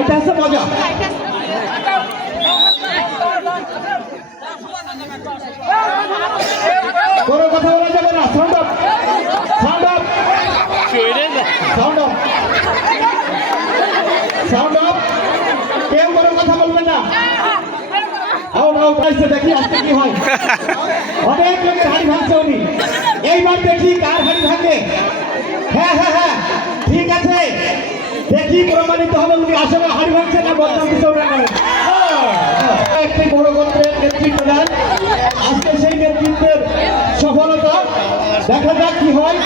এটা হচ্ছে মজা। কোনো কথা বলা যাবে না। Sound of, sound of, sound of, sound of. কেউ কোনো কথা বলবে না। দেখি আজকে কি হয়। অনেক লোকের হাড়ি ভাঙছে উনি। এইবার দেখি কার হাড়ি ভাঙে। হ্যাঁ হ্যাঁ হ্যাঁ, ঠিক আছে, দেখি প্রমাণিত হবে উনি আসলে হাড়ি ভাঙছে না বদনাম কিছু করেন। একটি বড় গোত্রের নেতৃত্ব দেন। আজকে সেই নেতৃত্বের সফলতা দেখা যাক কি হয়।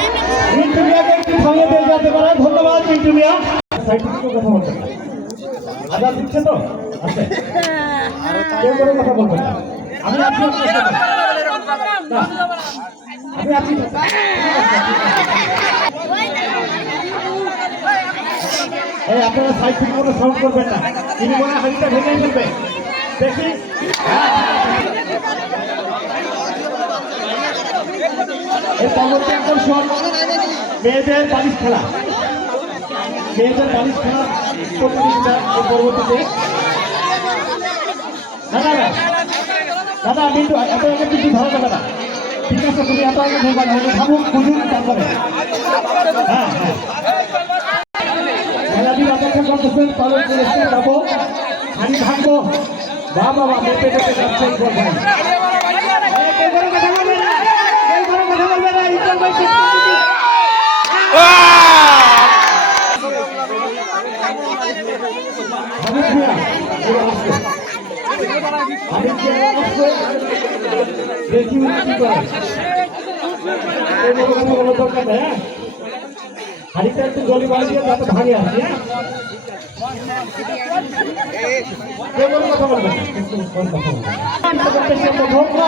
মিন্টু মিয়াকে একটু থামিয়ে দিয়ে যেতে পারে। ধন্যবাদ মিন্টু মিয়া। কথা বলছেন আজাদ দিচ্ছে তো আছে, কেউ কোনো কথা বলবেন না। আমি আপনি আমি আপনি এই আপনারা সাইড থেকে কোনো সাউন্ড করবেন না। তিনি মনে হয় হাড়িটা ভেঙে ফেলবে। দেখি এর পরবর্তী আকর্ষণ মেয়েদের বালিশ খেলা। মেয়েদের বালিশ খেলা প্রতিযোগিতা এই পরবর্তীতে। দাদা দাদা কিন্তু এত আগে কিন্তু ধরা যাবে না। ঠিক আছে, তুমি এত আগে ধরবা না, ভাবুক বুঝুন তারপরে। হ্যাঁ হ্যাঁ, খেলাধি অপেক্ষা করতেছেন, পালন করেছেন, যাবো হাড়ি ভাঙবো। বাবা বাবা মেপে মেপে যাচ্ছে। কেউ কোনো কথা বলবে না, কেউ কোনো কথা বলবে না। ইন্টার ভাই দেখি কি করে। দরকার নেই। হ্যাঁ, হাড়িটা একটু জলি বাড়ি দিয়ে যাতে ভাঙে আসি। কেউ কোনো কথা বলবে না, কথা বলবে।